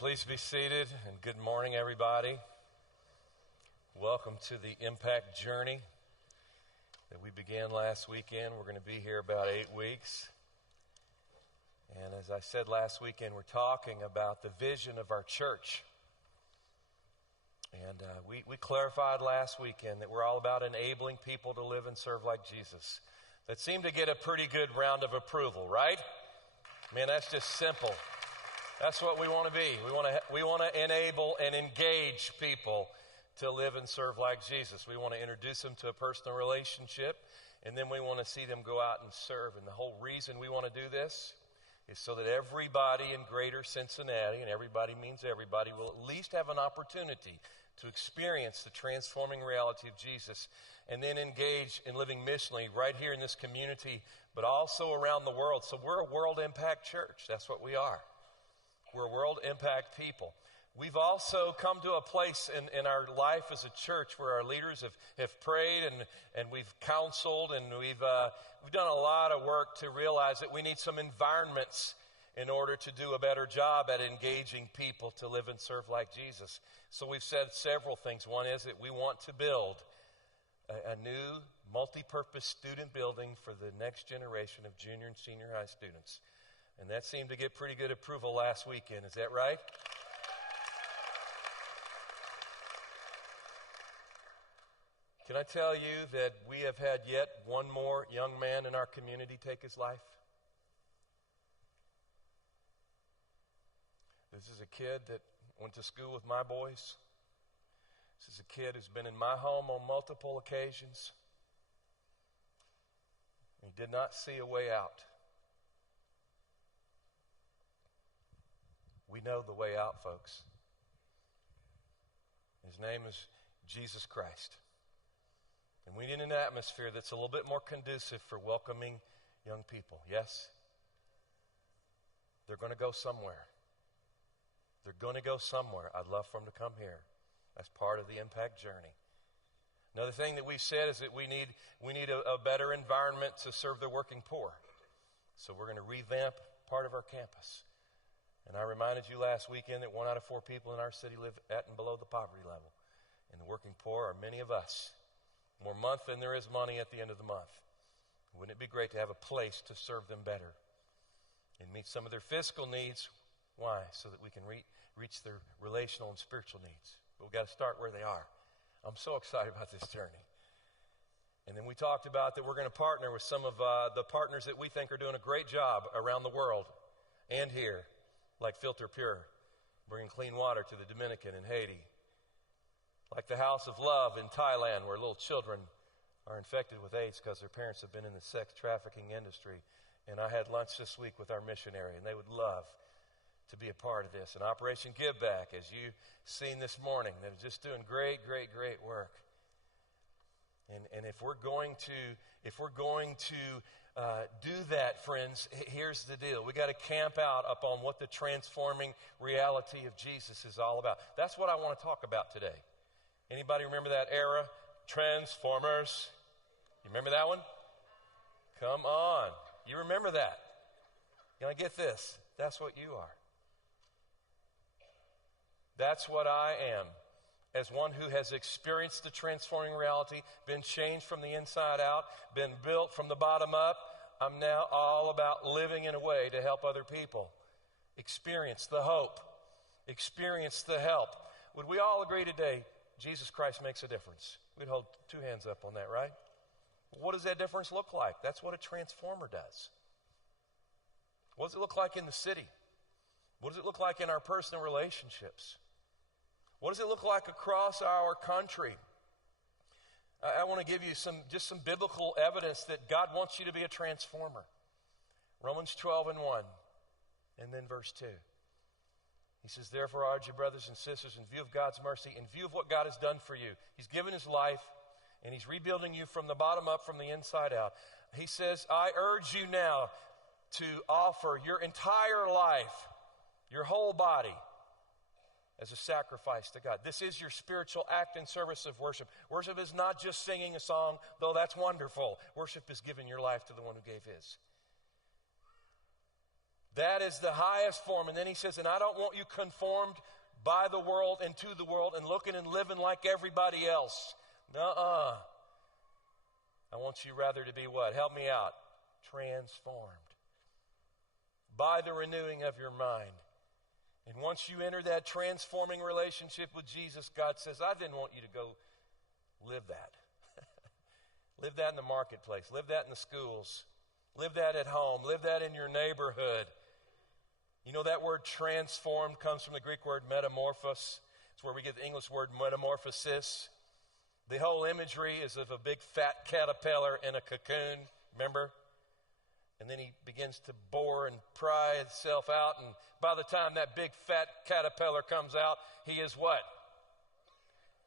Please be seated, and good morning, everybody. Welcome to the Impact Journey that we began last weekend. We're going to be here about 8 weeks. And as I said last weekend, we're talking about the vision of our church. And we clarified last weekend that we're all about enabling people to live and serve like Jesus. That seemed to get a pretty good round of approval, right? Man, that's just simple. That's what we want to be. We want to enable and engage people to live and serve like Jesus. We want to introduce them to a personal relationship, and then we want to see them go out and serve. And the whole reason we want to do this is so that everybody in greater Cincinnati, and everybody means everybody, will at least have an opportunity to experience the transforming reality of Jesus and then engage in living missionally right here in this community, but also around the world. So we're a world impact church. That's what we are. We're a world impact people. We've also come to a place in our life as a church where our leaders have prayed and we've counseled and we've done a lot of work to realize that we need some environments in order to do a better job at engaging people to live and serve like Jesus. So we've said several things. One is that we want to build a new multi-purpose student building for the next generation of junior and senior high students. And that seemed to get pretty good approval last weekend. Is that right? Can I tell you that we have had yet one more young man in our community take his life? This is a kid that went to school with my boys. This is a kid who's been in my home on multiple occasions. He did not see a way out. We know the way out, folks. His name is Jesus Christ. And we need an atmosphere that's a little bit more conducive for welcoming young people. Yes? They're going to go somewhere. They're going to go somewhere. I'd love for them to come here. That's part of the impact journey. Another thing that we've said is that we need a better environment to serve the working poor. So we're going to revamp part of our campus. And I reminded you last weekend that 1 out of 4 people in our city live at and below the poverty level. And the working poor are many of us. More month than there is money at the end of the month. Wouldn't it be great to have a place to serve them better and meet some of their physical needs? Why? So that we can reach their relational and spiritual needs. But we've got to start where they are. I'm so excited about this journey. And then we talked about that we're going to partner with some of the partners that we think are doing a great job around the world and here, like Filter Pure, bringing clean water to the Dominican and Haiti. Like the House of Love in Thailand, where little children are infected with AIDS because their parents have been in the sex trafficking industry. And I had lunch this week with our missionary, and they would love to be a part of this. And Operation Give Back, as you've seen this morning, they're just doing great, great, great work. And if we're going to do that, friends, here's the deal. We got to camp out upon what the transforming reality of Jesus is all about. That's what I want to talk about today. Anybody remember that era? Transformers. You remember that one? Come on. You remember that. Can I get this? That's what you are. That's what I am. As one who has experienced the transforming reality, been changed from the inside out, been built from the bottom up, I'm now all about living in a way to help other people experience the hope, experience the help. Would we all agree today, Jesus Christ makes a difference? We'd hold 2 hands up on that, right? What does that difference look like? That's what a transformer does. What does it look like in the city? What does it look like in our personal relationships? What does it look like across our country? I want to give you some biblical evidence that God wants you to be a transformer. Romans 12:1, and then verse 2. He says, therefore, I urge you, brothers and sisters, in view of God's mercy, in view of what God has done for you. He's given his life, and he's rebuilding you from the bottom up, from the inside out. He says, I urge you now to offer your entire life, your whole body, as a sacrifice to God. This is your spiritual act and service of worship. Worship is not just singing a song, though that's wonderful. Worship is giving your life to the one who gave his. That is the highest form. And then he says, and I don't want you conformed by the world and to the world and looking and living like everybody else. Nuh-uh. I want you rather to be what? Help me out. Transformed by the renewing of your mind. And once you enter that transforming relationship with Jesus, God says, I didn't want you to go live that. Live that in the marketplace. Live that in the schools. Live that at home. Live that in your neighborhood. You know that word transformed comes from the Greek word metamorphos. It's where we get the English word metamorphosis. The whole imagery is of a big fat caterpillar in a cocoon, remember? And then he begins to bore and pry itself out, and by the time that big fat caterpillar comes out, he is what?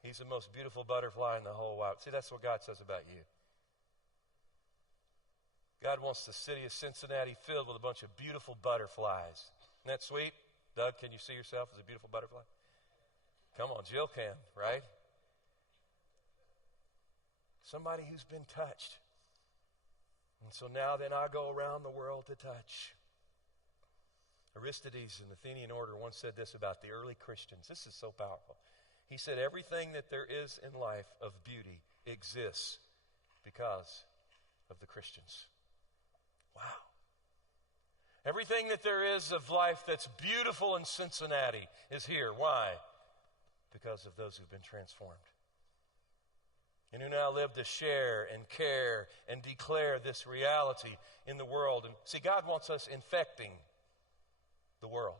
He's the most beautiful butterfly in the whole world. See, that's what God says about you. God wants the city of Cincinnati filled with a bunch of beautiful butterflies. Isn't that sweet? Doug, can you see yourself as a beautiful butterfly? Come on, Jill can, right? Somebody who's been touched. And so now then I go around the world to touch. Aristides in the Athenian order once said this about the early Christians. This is so powerful. He said, everything that there is in life of beauty exists because of the Christians. Wow. Everything that there is of life that's beautiful in Cincinnati is here. Why? Because of those who've been transformed. And who now live to share and care and declare this reality in the world. And see, God wants us infecting the world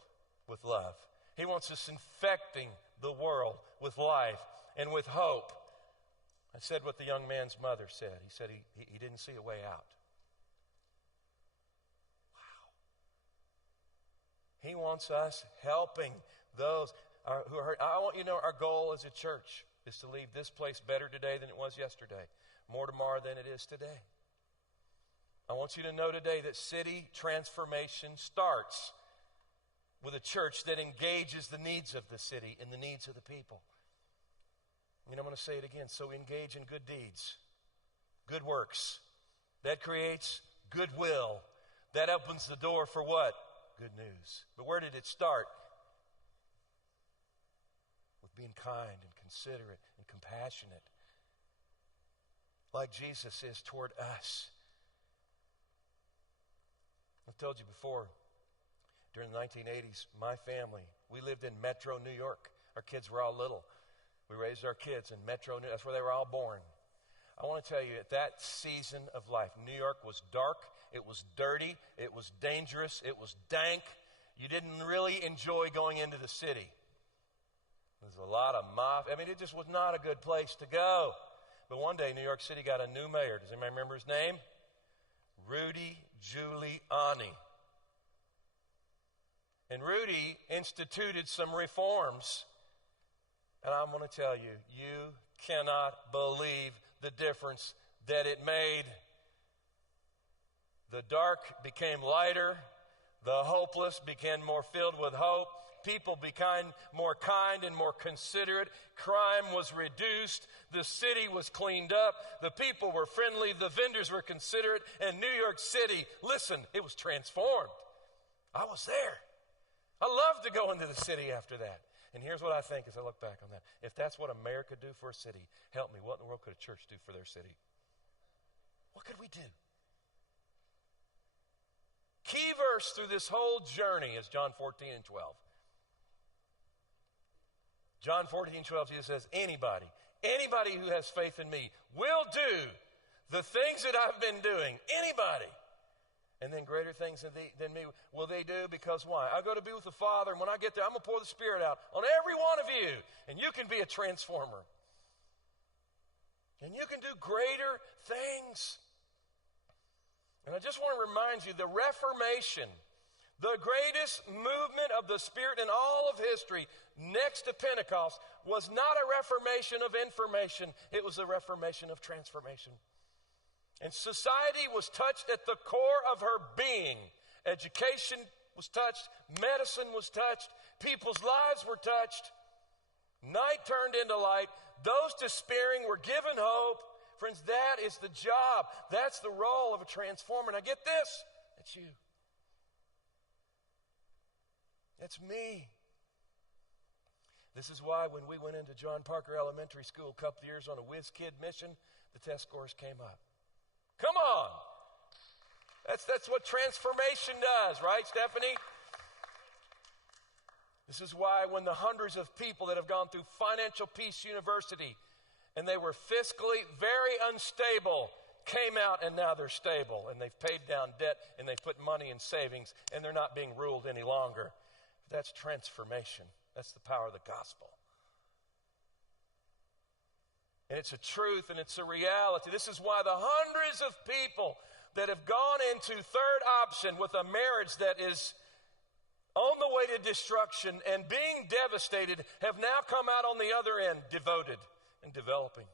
with love. He wants us infecting the world with life and with hope. I said what the young man's mother said. He said he didn't see a way out. Wow. He wants us helping those who are hurt. I want you to know our goal as a church is to leave this place better today than it was yesterday, more tomorrow than it is today. I want you to know today that city transformation starts with a church that engages the needs of the city and the needs of the people. And I'm going to say it again. So engage in good deeds, good works. That creates goodwill. That opens the door for what? Good news. But where did it start? With being kind and considerate and compassionate, like Jesus is toward us. I've told you before, during the 1980s, my family, we lived in Metro New York. Our kids were all little. We raised our kids in Metro New York. That's where they were all born. I want to tell you, at that season of life, New York was dark, it was dirty, it was dangerous, it was dank. You didn't really enjoy going into the city. There's a lot of mafia. I mean, it just was not a good place to go. But one day, New York City got a new mayor. Does anybody remember his name? Rudy Giuliani. And Rudy instituted some reforms. And I'm going to tell you, you cannot believe the difference that it made. The dark became lighter. The hopeless became more filled with hope. People became more kind and more considerate. Crime was reduced. The city was cleaned up. The people were friendly. The vendors were considerate. And New York City, listen, it was transformed. I was there. I loved to go into the city after that. And here's what I think as I look back on that. If that's what a mayor could do for a city, help me, what in the world could a church do for their city? What could we do? Key verse through this whole journey is John 14 and 12. John 14:12, Jesus says, anybody who has faith in me will do the things that I've been doing. Anybody. And then greater things than me will they do, because why? I go to be with the Father, and when I get there, I'm going to pour the Spirit out on every one of you, and you can be a transformer. And you can do greater things. And I just want to remind you, the Reformation, the greatest movement of the Spirit in all of history, next to Pentecost, was not a reformation of information. It was a reformation of transformation. And society was touched at the core of her being. Education was touched. Medicine was touched. People's lives were touched. Night turned into light. Those despairing were given hope. Friends, that is the job. That's the role of a transformer. Now get this. That's you. It's me. This is why when we went into John Parker Elementary School a couple of years on a whiz kid mission, the test scores came up. Come on. That's what transformation does, right, Stephanie? This is why when the hundreds of people that have gone through Financial Peace University and they were fiscally very unstable came out and now they're stable and they've paid down debt and they've put money in savings and they're not being ruled any longer. That's transformation. That's the power of the gospel. And it's a truth and it's a reality. This is why the hundreds of people that have gone into third option with a marriage that is on the way to destruction and being devastated have now come out on the other end devoted and developing.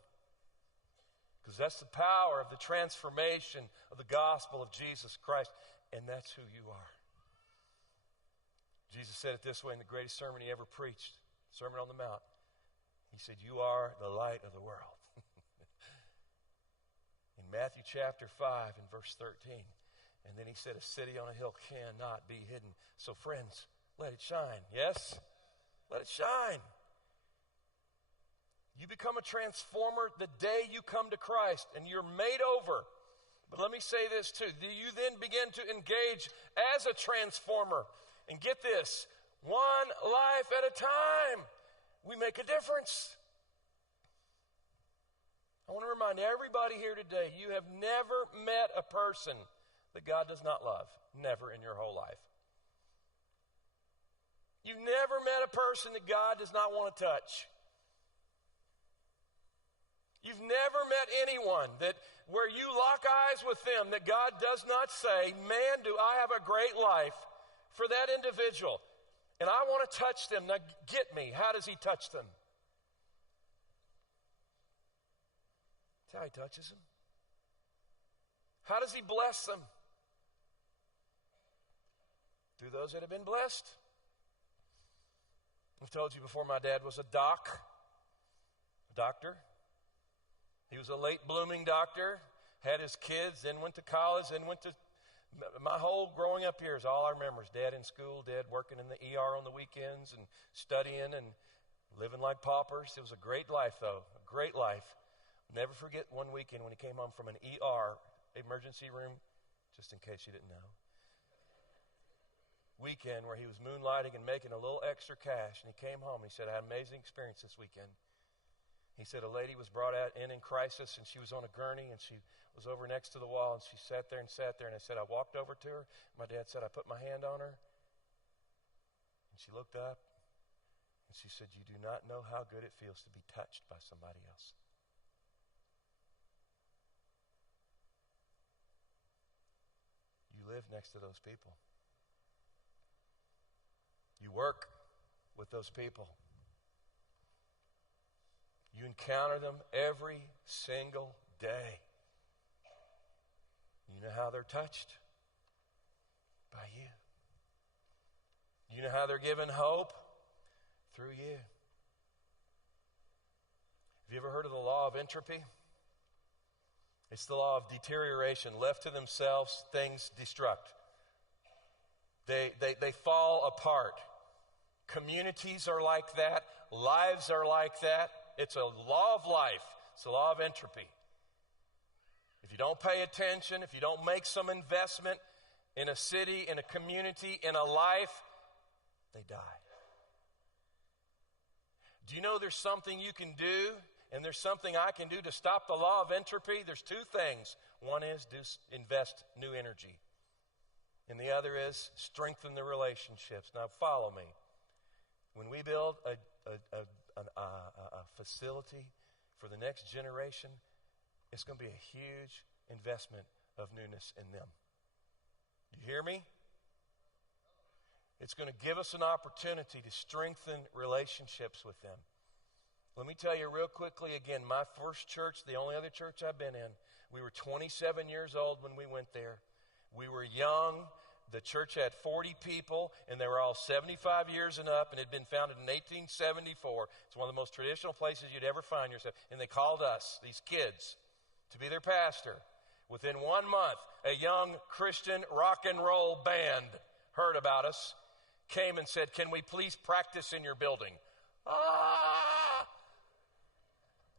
Because that's the power of the transformation of the gospel of Jesus Christ. And that's who you are. Jesus said it this way in the greatest sermon he ever preached, Sermon on the Mount. He said, you are the light of the world. In Matthew chapter 5 and verse 13. And then he said, a city on a hill cannot be hidden. So friends, let it shine. Yes? Let it shine. You become a transformer the day you come to Christ and you're made over. But let me say this too. You then begin to engage as a transformer. And get this, one life at a time, we make a difference. I want to remind everybody here today, you have never met a person that God does not love. Never in your whole life. You've never met a person that God does not want to touch. You've never met anyone that where you lock eyes with them that God does not say, man, do I have a great life for that individual. And I want to touch them. Now get me. How does he touch them? That's how he touches them. How does he bless them? Through those that have been blessed. I've told you before, my dad was a doctor. He was a late blooming doctor, had his kids, then went to college, then went to, my whole growing up here is all I remember is Dad in school, Dad working in the ER on the weekends and studying and living like paupers. It was a great life though, a great life. Never forget one weekend when he came home from an ER, emergency room, just in case you didn't know, weekend where he was moonlighting and making a little extra cash, and he came home and he said, I had an amazing experience this weekend. He said a lady was brought out in crisis, and she was on a gurney, and she was over next to the wall, and she sat there, and I said, I walked over to her. My dad said, I put my hand on her, and she looked up, and she said, you do not know how good it feels to be touched by somebody else. You live next to those people. You work with those people. You encounter them every single day. You know how they're touched? By you. You know how they're given hope? Through you. Have you ever heard of the law of entropy? It's the law of deterioration. Left to themselves, things destruct. They fall apart. Communities are like that. Lives are like that. It's a law of life. It's a law of entropy. If you don't pay attention, if you don't make some investment in a city, in a community, in a life, they die. Do you know there's something you can do, and there's something I can do to stop the law of entropy? There's two things. One is invest new energy. And the other is strengthen the relationships. Now follow me. When we build a facility for the next generation, it's going to be a huge investment of newness in them. You hear me? It's going to give us an opportunity to strengthen relationships with them. Let me tell you real quickly again, my first church, the only other church I've been in, we were 27 years old when we went there. We were young. The church had 40 people, and they were all 75 years and up, and had been founded in 1874. It's one of the most traditional places you'd ever find yourself. And they called us, these kids, to be their pastor. Within 1 month, a young Christian rock and roll band heard about us, came and said, "Can we please practice in your building?" Ah!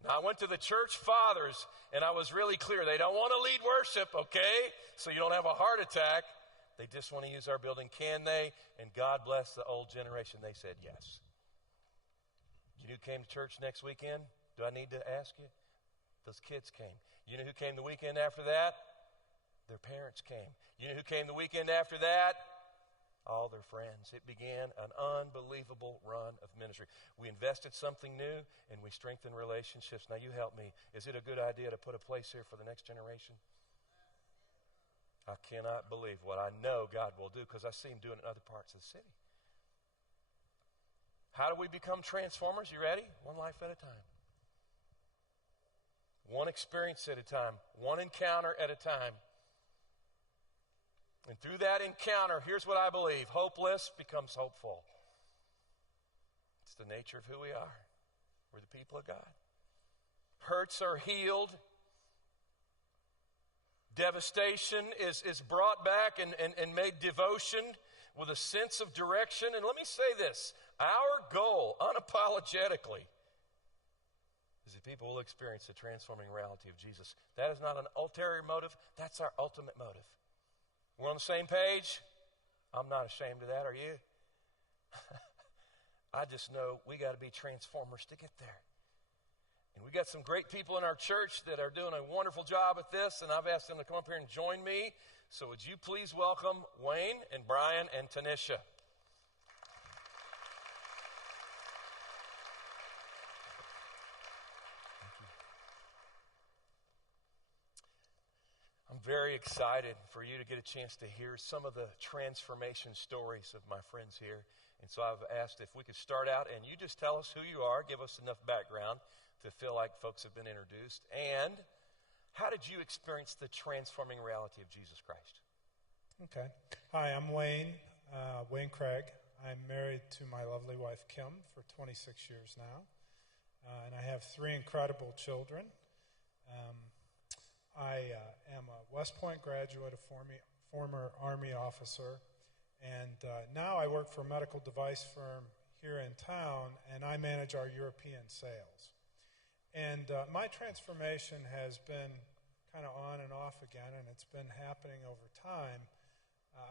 Now, I went to the church fathers, and I was really clear. They don't want to lead worship, okay? So you don't have a heart attack. They just want to use our building. Can they? And God bless the old generation. They said yes. You know who came to church next weekend? Do I need to ask you? Those kids came. You know who came the weekend after that? Their parents came. You know who came the weekend after that? All their friends. It began an unbelievable run of ministry. We invested something new, and we strengthened relationships. Now, you help me. Is it a good idea to put a place here for the next generation? I cannot believe what I know God will do, because I see Him doing it in other parts of the city. How do we become transformers? You ready? One life at a time. One experience at a time. One encounter at a time. And through that encounter, here's what I believe. Hopeless becomes hopeful. It's the nature of who we are. We're the people of God. Hurts are healed. Devastation is brought back and made devotion with a sense of direction. And let me say this. Our goal, unapologetically, is that people will experience the transforming reality of Jesus. That is not an ulterior motive. That's our ultimate motive. We're on the same page? I'm not ashamed of that, are you? I just know we got to be transformers to get there. And we got some great people in our church that are doing a wonderful job at this, and I've asked them to come up here and join me. So would you please welcome Wayne and Brian and Tanisha. I'm very excited for you to get a chance to hear some of the transformation stories of my friends here. And so I've asked if we could start out and you just tell us who you are, give us enough background to feel like folks have been introduced. And how did you experience the transforming reality of Jesus Christ? Okay. Hi, I'm Wayne Craig. I'm married to my lovely wife, Kim, for 26 years now. And I have 3 incredible children. I am a West Point graduate, a former Army officer, and now I work for a medical device firm here in town, and I manage our European sales. And my transformation has been kind of on and off again, and it's been happening over time.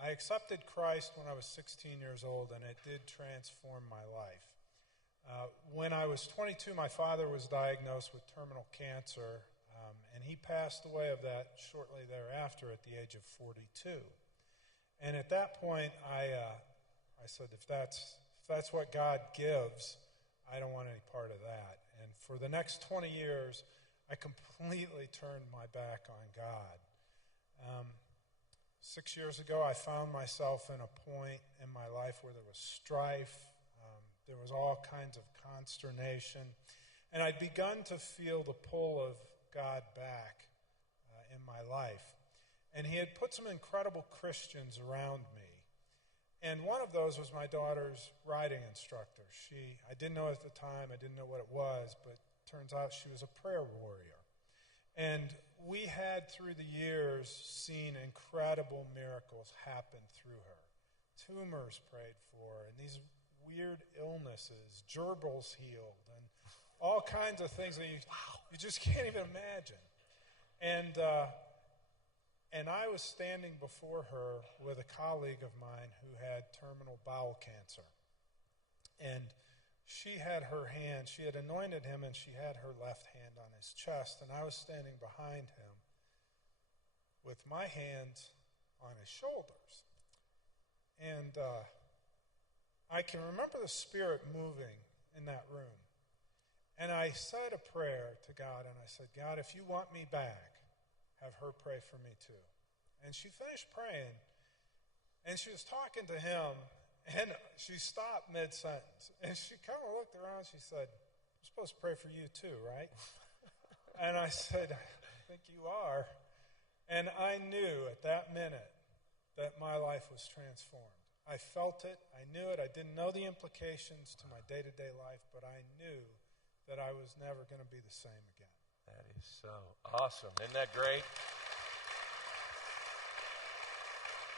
I accepted Christ when I was 16 years old, and it did transform my life. When I was 22, my father was diagnosed with terminal cancer, and he passed away of that shortly thereafter at the age of 42. And at that point, I said, if that's what God gives, I don't want any part of that. And for the next 20 years, I completely turned my back on God. 6 years ago, I found myself in a point in my life where there was strife, there was all kinds of consternation, and I'd begun to feel the pull of God back in my life. And He had put some incredible Christians around me. And one of those was my daughter's riding instructor. I didn't know at the time, I didn't know what it was, but it turns out she was a prayer warrior. And we had, through the years, seen incredible miracles happen through her. Tumors prayed for, and these weird illnesses, gerbils healed, and all kinds of things that you just can't even imagine. And I was standing before her with a colleague of mine who had terminal bowel cancer. And she had anointed him, and she had her left hand on his chest, and I was standing behind him with my hands on his shoulders. And I can remember the Spirit moving in that room. And I said a prayer to God, and I said, God, if you want me back, have her pray for me too. And she finished praying, and she was talking to him, and she stopped mid-sentence. And she kind of looked around, she said, I'm supposed to pray for you too, right? And I said, I think you are. And I knew at that minute that my life was transformed. I felt it, I knew it, I didn't know the implications to my day-to-day life, but I knew that I was never going to be the same again. That. That is so awesome. Isn't that great?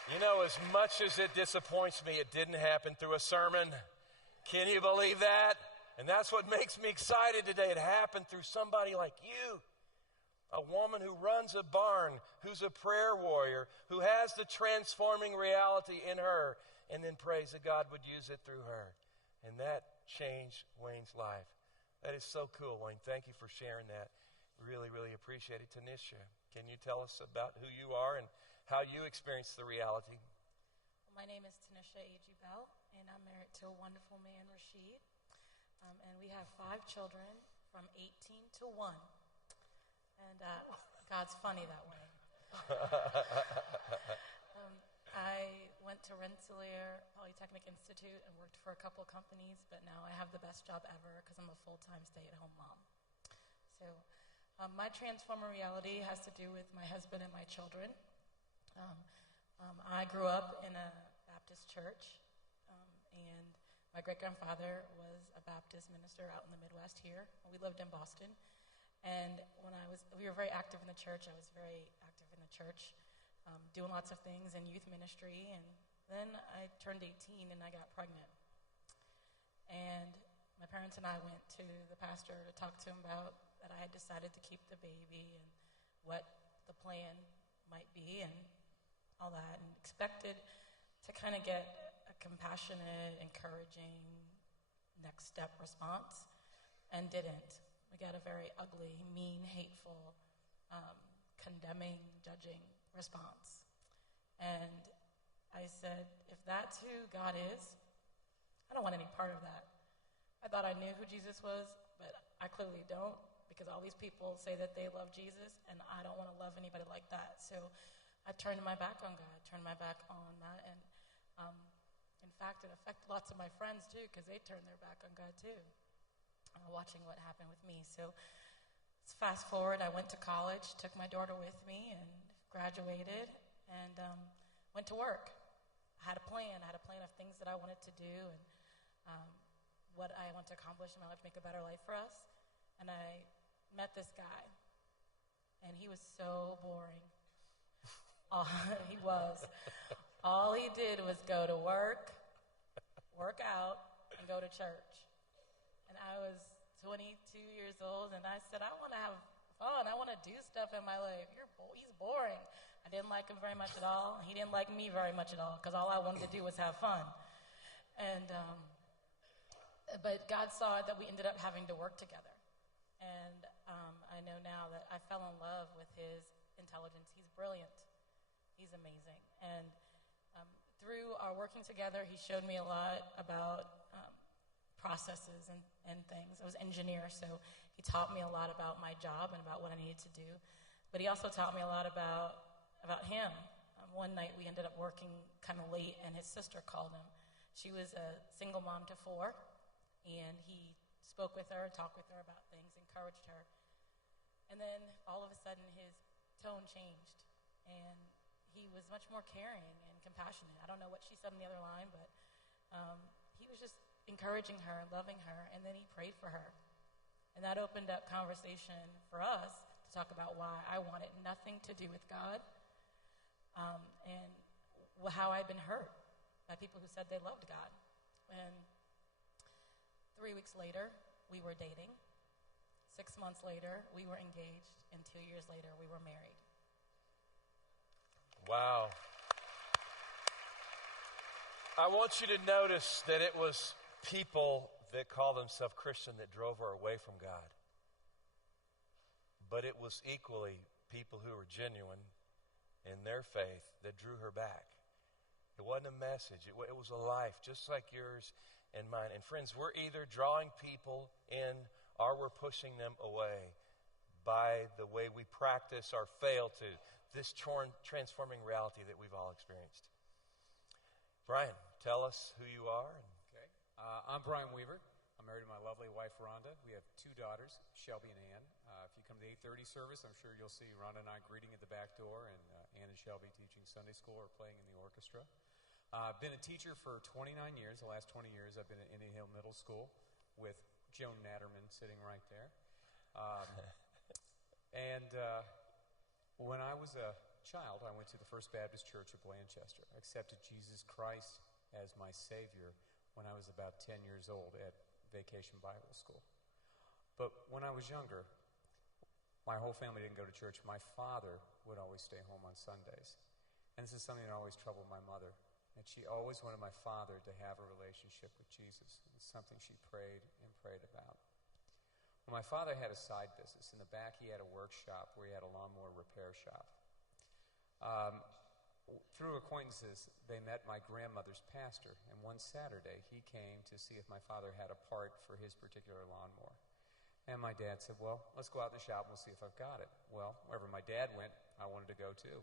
You know, as much as it disappoints me, it didn't happen through a sermon. Can you believe that? And that's what makes me excited today. It happened through somebody like you. A woman who runs a barn, who's a prayer warrior, who has the transforming reality in her, and then prays that God would use it through her. And that changed Wayne's life. That is so cool, Wayne. Thank you for sharing that. Really, really appreciate it. Tanisha, can you tell us about who you are and how you experience the reality? My name is Tanisha A.G. Bell, and I'm married to a wonderful man, Rashid. And we have 5 children from 18 to 1. And God's funny that way. I went to Rensselaer Polytechnic Institute and worked for a couple companies, but now I have the best job ever because I'm a full-time stay-at-home mom. So my transformer reality has to do with my husband and my children. I grew up in a Baptist church, and my great-grandfather was a Baptist minister out in the Midwest here. We lived in Boston. And we were very active in the church. I was very active in the church, doing lots of things in youth ministry. And then I turned 18 and I got pregnant. And my parents and I went to the pastor to talk to him about that I had decided to keep the baby and what the plan might be and all that, and expected to kind of get a compassionate, encouraging, next step response, and didn't. We got a very ugly, mean, hateful, condemning, judging response. And I said, if that's who God is, I don't want any part of that. I thought I knew who Jesus was, but I clearly don't, because all these people say that they love Jesus, and I don't want to love anybody like that. So I turned my back on God, turned my back on that, and in fact, it affected lots of my friends, too, because they turned their back on God, too. Watching what happened with me. So let's fast forward. I went to college, took my daughter with me, and graduated, and went to work. I had a plan. I had a plan of things that I wanted to do and what I want to accomplish in my life to make a better life for us. And I met this guy, and he was so boring. He was. All he did was go to work out, and go to church. And I was 22 years old, and I said, I want to have fun. I want to do stuff in my life. He's boring. I didn't like him very much at all. He didn't like me very much at all, because all I wanted to do was have fun. And but God saw that we ended up having to work together. And I know now that I fell in love with his intelligence. He's brilliant. He's amazing. And through our working together, he showed me a lot about processes and things. I was an engineer, so he taught me a lot about my job and about what I needed to do. But he also taught me a lot about him. One night we ended up working kind of late, and his sister called him. She was a single mom to 4, and he spoke with her, talked with her about things, encouraged her. And then all of a sudden his tone changed, and he was much more caring and compassionate. I don't know what she said on the other line, but he was just encouraging her, loving her, and then he prayed for her. And that opened up conversation for us to talk about why I wanted nothing to do with God, and how I'd been hurt by people who said they loved God. And 3 weeks later, we were dating. 6 months later, we were engaged, and 2 years later, we were married. Wow. I want you to notice that it was people that call themselves Christian that drove her away from God. But it was equally people who were genuine in their faith that drew her back. It wasn't a message. It was a life just like yours and mine. And friends, we're either drawing people in or we're pushing them away by the way we practice or fail to this transforming reality that we've all experienced. Brian, tell us who you are. Okay. I'm Brian Weaver. I'm married to my lovely wife, Rhonda. We have 2 daughters, Shelby and Ann. If you come to the 8:30 service, I'm sure you'll see Rhonda and I greeting at the back door, and Ann and Shelby teaching Sunday school or playing in the orchestra. I've been a teacher for 29 years. The last 20 years, I've been at Indian Hill Middle School with Joan Natterman sitting right there. And when I was a child, I went to the First Baptist Church of Blanchester. I accepted Jesus Christ as my Savior when I was about 10 years old at Vacation Bible School. But when I was younger, my whole family didn't go to church. My father would always stay home on Sundays. And this is something that always troubled my mother. And she always wanted my father to have a relationship with Jesus. It's something she prayed and prayed about. Well, my father had a side business. In the back, he had a workshop where he had a lawnmower repair shop. Through acquaintances, they met my grandmother's pastor, and one Saturday, he came to see if my father had a part for his particular lawnmower. And my dad said, well, let's go out in the shop and we'll see if I've got it. Well, wherever my dad went, I wanted to go too.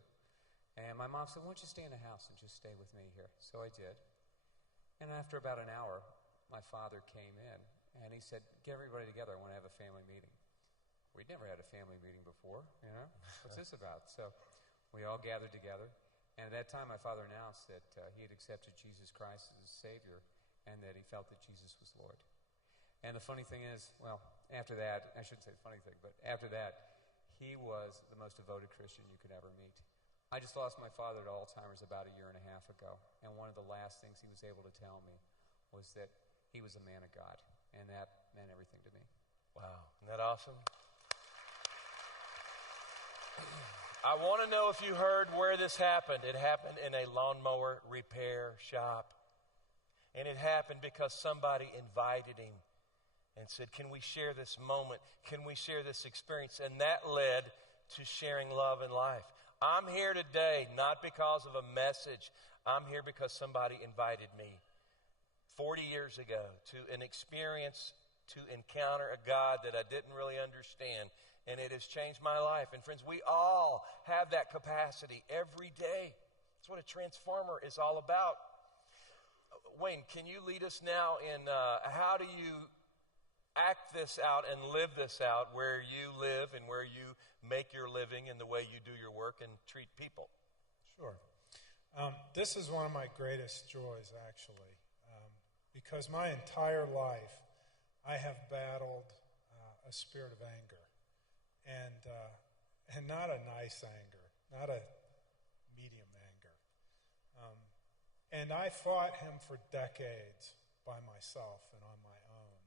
And my mom said, why don't you stay in the house and just stay with me here? So I did. And after about an hour, my father came in, and he said, get everybody together, I want to have a family meeting. We'd never had a family meeting before, you know? What's this about? So we all gathered together, and at that time my father announced that he had accepted Jesus Christ as his Savior, and that he felt that Jesus was Lord. And the funny thing is, well, after that, I shouldn't say the funny thing, but after that, he was the most devoted Christian you could ever meet. I just lost my father to Alzheimer's about a year and a half ago, and one of the last things he was able to tell me was that he was a man of God, and that meant everything to me. Wow, isn't that awesome? I want to know if you heard where this happened. It happened in a lawnmower repair shop. And it happened because somebody invited him and said, can we share this moment? Can we share this experience? And that led to sharing love and life. I'm here today not because of a message. I'm here because somebody invited me 40 years ago to an experience, to encounter a God that I didn't really understand. And it has changed my life. And friends, we all have that capacity every day. That's what a transformer is all about. Wayne, can you lead us now in how do you act this out and live this out where you live and where you make your living and the way you do your work and treat people? Sure. This is one of my greatest joys, actually, because my entire life I have battled a spirit of anger, and not a nice anger, not a medium anger. And I fought him for decades by myself and on my own,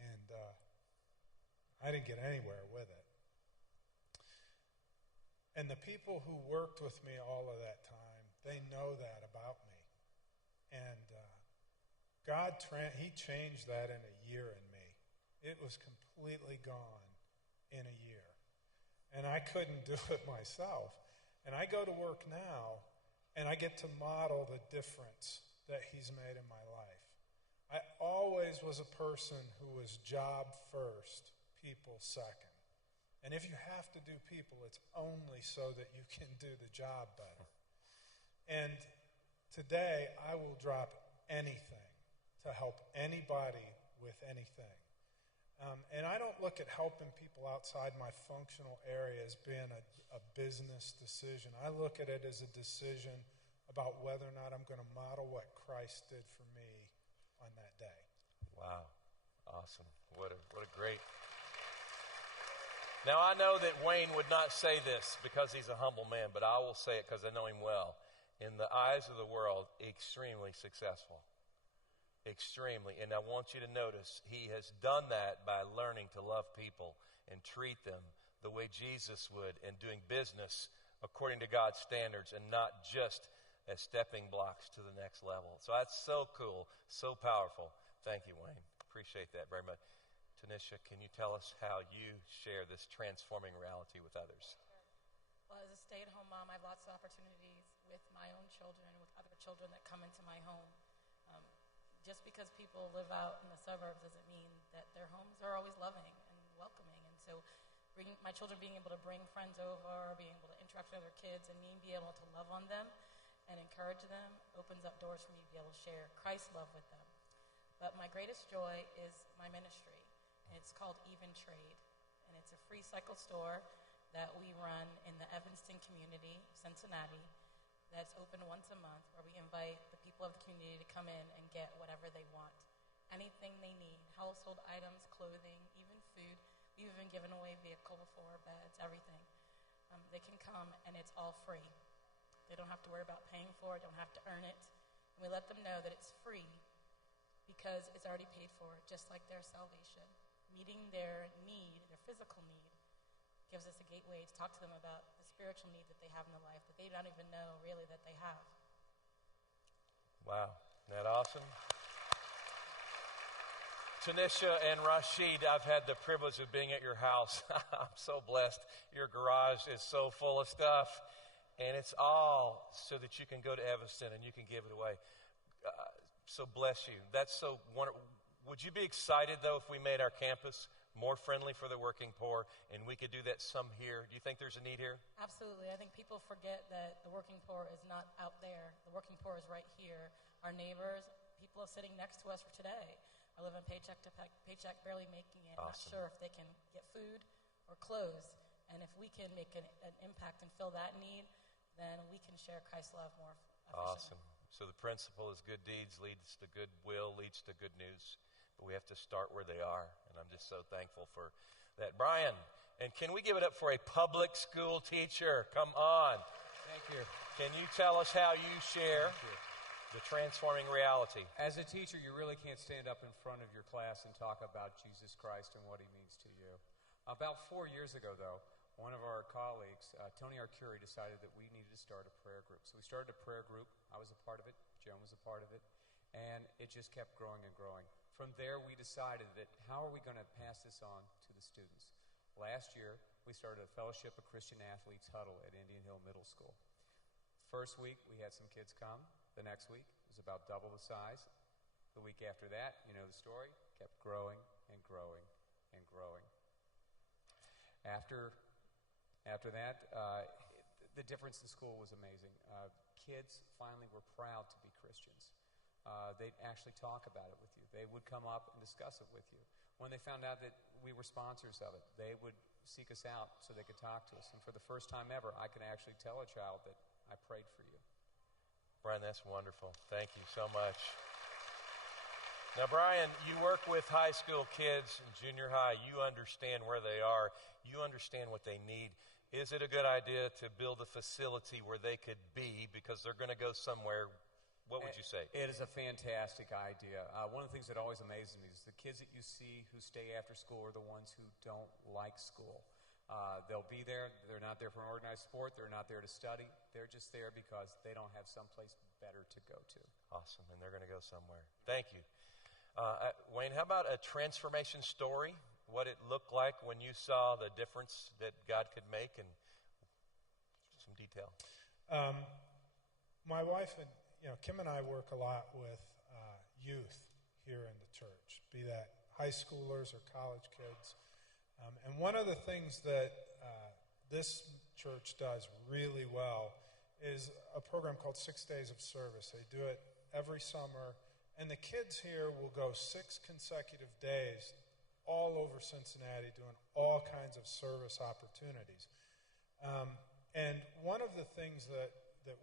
and I didn't get anywhere with it. And the people who worked with me all of that time, they know that about me. And God, he changed that in a year in me. It was completely gone in a year. And I couldn't do it myself. And I go to work now, and I get to model the difference that he's made in my life. I always was a person who was job first, people second. And if you have to do people, it's only so that you can do the job better. And today, I will drop anything to help anybody with anything. And I don't look at helping people outside my functional area as being a business decision. I look at it as a decision about whether or not I'm going to model what Christ did for me on that day. Wow. Awesome. What a great... Now, I know that Wayne would not say this because he's a humble man, but I will say it because I know him well. In the eyes of the world, extremely successful. Extremely. And I want you to notice he has done that by learning to love people and treat them the way Jesus would and doing business according to God's standards and not just as stepping blocks to the next level. So that's so cool, so powerful. Thank you, Wayne. Appreciate that very much. Tanisha, can you tell us how you share this transforming reality with others? Well, as a stay-at-home mom, I have lots of opportunities with my own children and with other children that come into my home. Just because people live out in the suburbs doesn't mean that their homes are always loving and welcoming. And so my children being able to bring friends over, being able to interact with other kids, and me be able to love on them and encourage them opens up doors for me to be able to share Christ's love with them. But my greatest joy is my ministry, and it's called Even Trade. And it's a free cycle store that we run in the Evanston community, Cincinnati, that's open once a month, where we invite the people of the community to come in and get whatever they want. Anything they need, household items, clothing, even food. We've even given away vehicle before, beds, everything. They can come, and it's all free. They don't have to worry about paying for it, don't have to earn it. And we let them know that it's free because it's already paid for, just like their salvation. Meeting their need, their physical need, gives us a gateway to talk to them about the spiritual need that they have in their life that they don't even know really that they have. Wow, isn't that awesome? Tanisha and Rashid, I've had the privilege of being at your house. I'm so blessed. Your garage is so full of stuff, and it's all so that you can go to Evanston and you can give it away. So bless you. That's so wonderful. Would you be excited, though, if we made our campus more friendly for the working poor, and we could do that some here? Do you think there's a need here? Absolutely. I think people forget that the working poor is not out there. The working poor is right here. Our neighbors, people sitting next to us for today, are living paycheck to paycheck, barely making it, Awesome. Not sure if they can get food or clothes. And if we can make an impact and fill that need, then we can share Christ's love more efficiently. Awesome. So the principle is good deeds leads to goodwill, leads to good news. But we have to start where they are, and I'm just so thankful for that. Brian, and can we give it up for a public school teacher? Come on. Thank you. Can you tell us how you share the transforming reality? As a teacher, you really can't stand up in front of your class and talk about Jesus Christ and what he means to you. About 4 years ago, though, one of our colleagues, Tony Arcuri, decided that we needed to start a prayer group. So we started a prayer group. I was a part of it. Joan was a part of it. And it just kept growing and growing. From there, we decided that how are we going to pass this on to the students? Last year, we started a Fellowship of Christian Athletes huddle at Indian Hill Middle School. First week, we had some kids come. The next week, it was about double the size. The week after that, you know the story, kept growing and growing and growing. After that, the difference in school was amazing. Kids finally were proud to be Christians. They'd actually talk about it with you. They would come up and discuss it with you. When they found out that we were sponsors of it, they would seek us out so they could talk to us. And for the first time ever, I could actually tell a child that I prayed for you. Brian, that's wonderful. Thank you so much. Now, Brian, you work with high school kids and junior high. You understand where they are. You understand what they need. Is it a good idea to build a facility where they could be because they're going to go somewhere? What would you say? It is a fantastic idea. One of the things that always amazes me is the kids that you see who stay after school are the ones who don't like school. They'll be there. They're not there for an organized sport. They're not there to study. They're just there because they don't have someplace better to go to. Awesome, and they're going to go somewhere. Thank you. Wayne, how about a transformation story? What it looked like when you saw the difference that God could make, and some detail. My wife and Kim and I work a lot with youth here in the church, be that high schoolers or college kids. And one of the things that this church does really well is a program called 6 Days of Service. They do it every summer, and the kids here will go 6 consecutive days all over Cincinnati doing all kinds of service opportunities. And one of the things that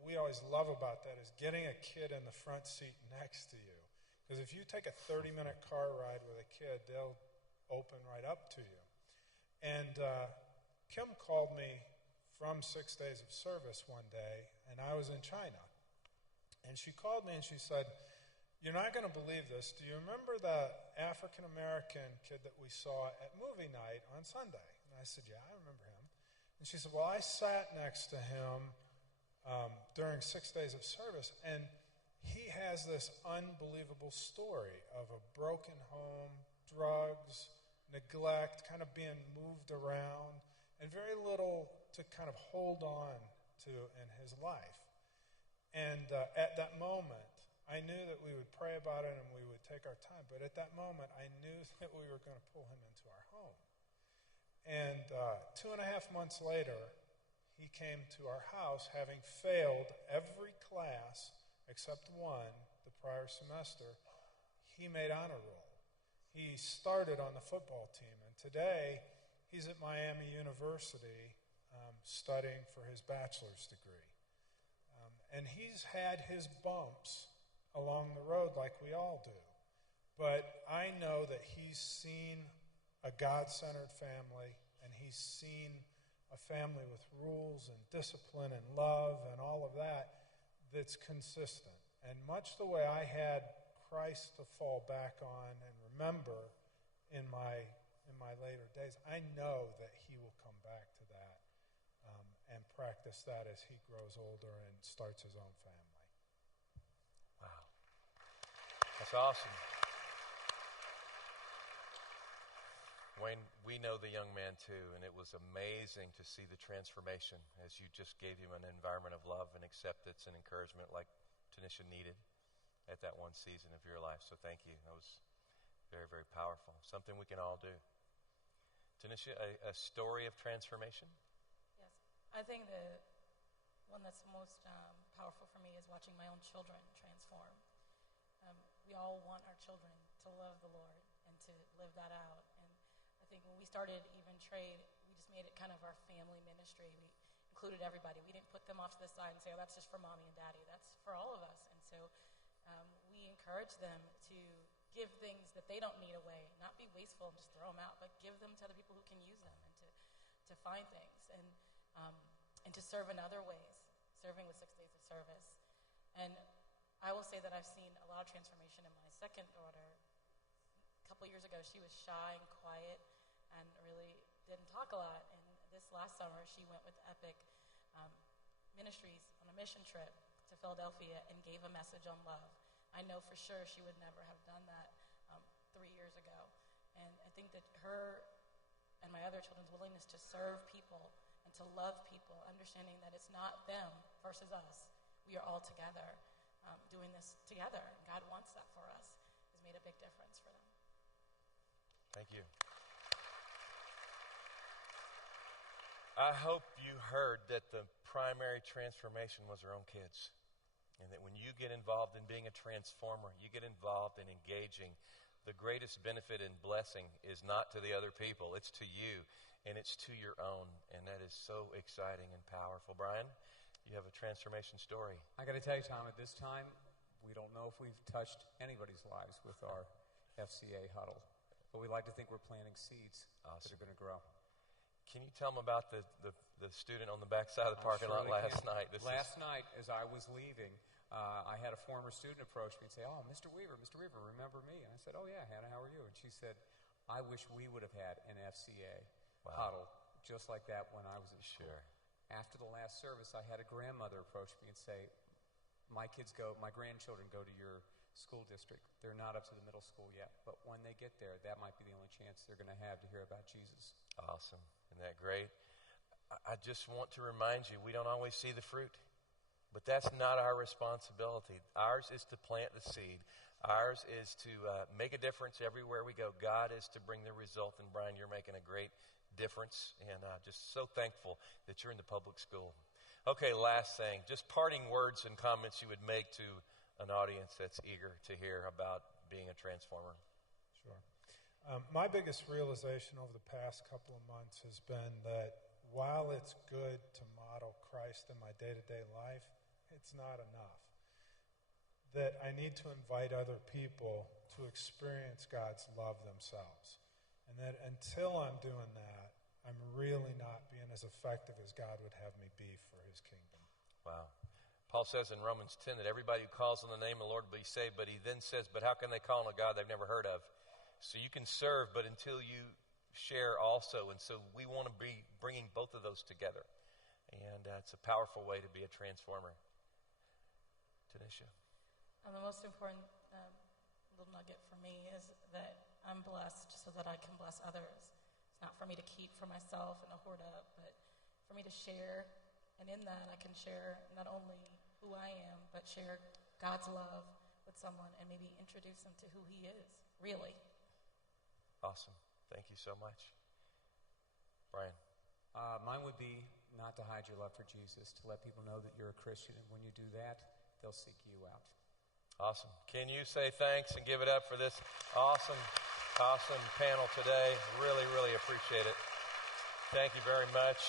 we always love about that is getting a kid in the front seat next to you. Because if you take a 30-minute car ride with a kid, they'll open right up to you. And Kim called me from 6 Days of Service one day, and I was in China. And she called me and she said, "You're not going to believe this. Do you remember that African-American kid that we saw at movie night on Sunday?" And I said, "Yeah, I remember him." And she said, "Well, I sat next to him during 6 Days of Service, and he has this unbelievable story of a broken home, drugs, neglect, kind of being moved around, and very little to kind of hold on to in his life." And at that moment, I knew that we would pray about it and we would take our time. But at that moment, I knew that we were going to pull him into our home. And 2.5 months later, he came to our house having failed every class except one the prior semester. He made honor roll. He started on the football team. And today, he's at Miami University studying for his bachelor's degree. And he's had his bumps along the road like we all do. But I know that he's seen a God-centered family, and he's seen a family with rules and discipline and love and all of that that's consistent. And much the way I had Christ to fall back on and remember in my later days, I know that he will come back to that and practice that as he grows older and starts his own family. Wow. That's awesome. Wayne, we know the young man too, and it was amazing to see the transformation as you just gave him an environment of love and acceptance and encouragement like Tanisha needed at that one season of your life. So thank you. That was very, very powerful. Something we can all do. Tanisha, a story of transformation? Yes. I think the one that's most powerful for me is watching my own children transform. We all want our children to love the Lord and to live that out. And I think when we started Even Trade, we just made it kind of our family ministry. We included everybody. We didn't put them off to the side and say, oh, that's just for mommy and daddy. That's for all of us. And so we encourage them to give things that they don't need away, not be wasteful and just throw them out, but give them to other people who can use them and to find things and to serve in other ways, serving with 6 days of service. And I will say that I've seen a lot of transformation in my second daughter. A couple years ago, she was shy and quiet and really didn't talk a lot. And this last summer, she went with Epic Ministries on a mission trip to Philadelphia and gave a message on love. I know for sure she would never have done that 3 years ago. And I think that her and my other children's willingness to serve people and to love people, understanding that it's not them versus us. We are all together doing this together. And God wants that for us. Has made a big difference for them. Thank you. I hope you heard that the primary transformation was our own kids. And that when you get involved in being a transformer, you get involved in engaging, the greatest benefit and blessing is not to the other people, it's to you, and it's to your own. And that is so exciting and powerful. Brian, you have a transformation story. I got to tell you, Tom, at this time, we don't know if we've touched anybody's lives with our FCA huddle. But we like to think we're planting seeds that are going to grow. Can you tell them about the student on the backside of the parking lot last night? Last night, as I was leaving, I had a former student approach me and say, oh, Mr. Weaver, remember me? And I said, oh, yeah, Hannah, how are you? And she said, I wish we would have had an FCA huddle just like that when I was in school. Sure. After the last service, I had a grandmother approach me and say, my grandchildren go to your school district. They're not up to the middle school yet, but when they get there, that might be the only chance they're going to have to hear about Jesus. Awesome. Isn't that great? I just want to remind you, we don't always see the fruit, but that's not our responsibility. Ours is to plant the seed. Ours is to make a difference everywhere we go. God is to bring the result, and Brian, you're making a great difference, and just so thankful that you're in the public school. Okay, last thing, just parting words and comments you would make to an audience that's eager to hear about being a transformer. Sure. My biggest realization over the past couple of months has been that while it's good to model Christ in my day-to-day life, it's not enough. That I need to invite other people to experience God's love themselves. And that until I'm doing that, I'm really not being as effective as God would have me be for his kingdom. Wow. Paul says in Romans 10 that everybody who calls on the name of the Lord will be saved, but he then says, but how can they call on a God they've never heard of? So you can serve, but until you share also. And so we want to be bringing both of those together. And it's a powerful way to be a transformer. Tanisha. The most important little nugget for me is that I'm blessed so that I can bless others. It's not for me to keep for myself and to hoard up, but for me to share. And in that, I can share not only who I am, but share God's love with someone and maybe introduce them to who he is, really. Awesome. Thank you so much. Brian. Mine would be not to hide your love for Jesus, to let people know that you're a Christian, and when you do that, they'll seek you out. Awesome. Can you say thanks and give it up for this awesome panel today? Really, really appreciate it. Thank you very much.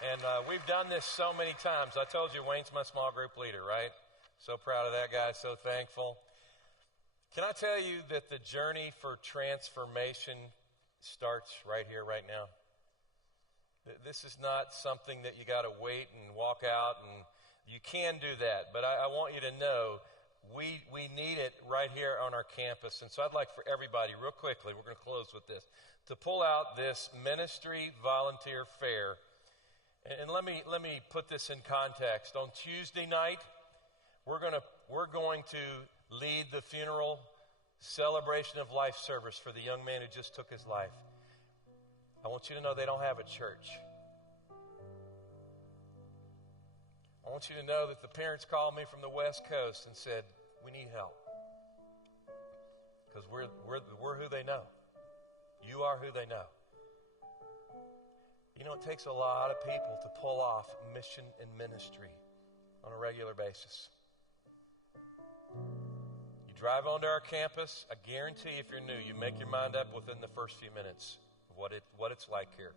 And we've done this so many times. I told you Wayne's my small group leader, right? So proud of that guy, so thankful. Can I tell you that the journey for transformation starts right here, right now? This is not something that you got to wait and walk out, and you can do that. But I want you to know we need it right here on our campus. And so I'd like for everybody, real quickly, we're going to close with this, to pull out this ministry volunteer fair. And let me put this in context. On Tuesday night, we're going to lead the funeral celebration of life service for the young man who just took his life. I want you to know they don't have a church. I want you to know that the parents called me from the West Coast and said, we need help. Because we're who they know. You are who they know. You know, it takes a lot of people to pull off mission and ministry on a regular basis. You drive onto our campus, I guarantee if you're new, you make your mind up within the first few minutes of what it's like here.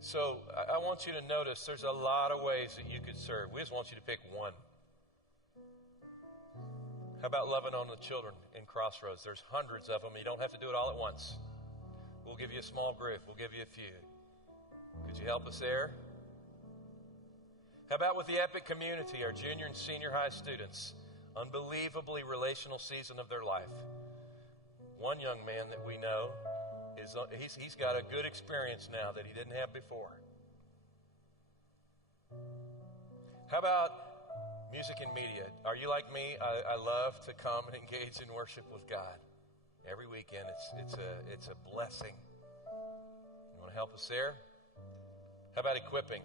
So I want you to notice there's a lot of ways that you could serve. We just want you to pick one. How about loving on the children in Crossroads? There's hundreds of them. You don't have to do it all at once. We'll give you a small group. We'll give you a few. Could you help us there? How about with the Epic community, our junior and senior high students? Unbelievably relational season of their life. One young man that we know, he's got a good experience now that he didn't have before. How about music and media? Are you like me? I love to come and engage in worship with God. Every weekend, it's a blessing. You want to help us there? How about equipping?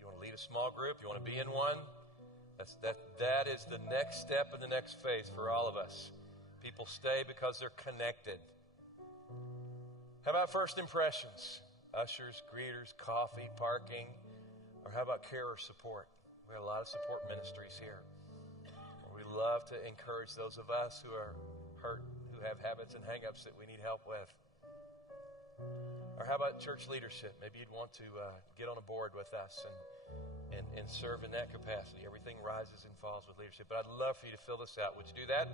You want to lead a small group? You want to be in one? That is the next step in the next phase for all of us. People stay because they're connected. How about first impressions? Ushers, greeters, coffee, parking, or how about care or support? We have a lot of support ministries here. We love to encourage those of us who are hurt, who have habits and hang-ups that we need help with. Or how about church leadership? Maybe you'd want to get on a board with us and serve in that capacity. Everything rises and falls with leadership. But I'd love for you to fill this out. Would you do that?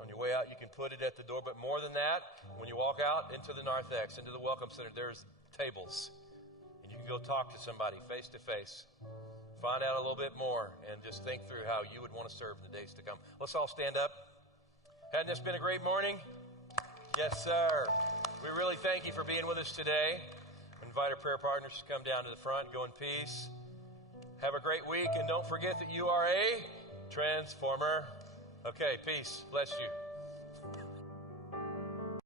On your way out, you can put it at the door. But more than that, when you walk out into the narthex, into the Welcome Center, there's tables. And you can go talk to somebody face to face. Find out a little bit more and just think through how you would want to serve in the days to come. Let's all stand up. Hadn't this been a great morning? Yes, sir. We really thank you for being with us today. We invite our prayer partners to come down to the front. Go in peace. Have a great week. And don't forget that you are a transformer. Okay, peace. Bless you.